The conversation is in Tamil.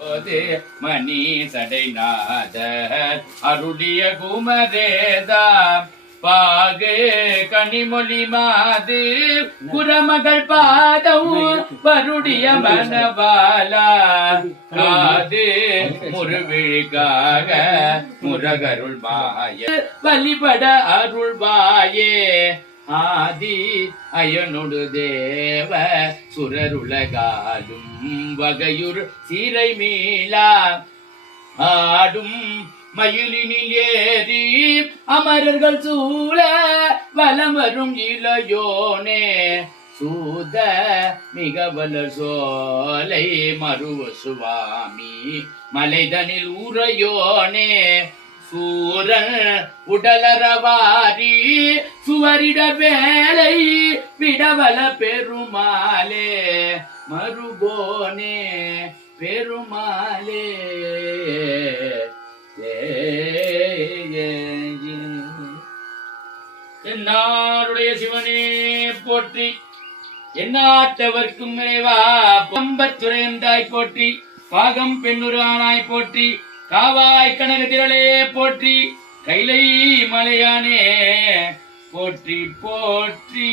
போது மணி சடைநாத அருளிய குமரேதா பாகு கனிமொழி மாது குரமகள் பாதம் வருடிய மனபாலா காது முருவிழிக்காக முருகருள் மாய வழிபட அருள்வாயே. ஆதி அயனொடு தேவ சுரருலகாலும் வகையுர் சீரை மீளா ஆடும் மயிலினில் ஏறி அமரர்கள் சூழ வலம் வரும் இளையோனே. சூத மிக வல சோலை மருவ சுவாமி மலைதனில் உரையோனே சூர உடலரவாரி சுவரிட வேலை விடவல பெருமாளே மருகோனே பெருமாளே. என்னாருடைய சிவனே போற்றி எந்நாட்டவர்க்கும் இறைவா பம்பத்துறையந்தாய் போற்றி பாகம் பெண்ணுரானாய் போற்றி காவாய் கனக திரளே போற்றி கைலை மலையானே போற்றி போற்றி.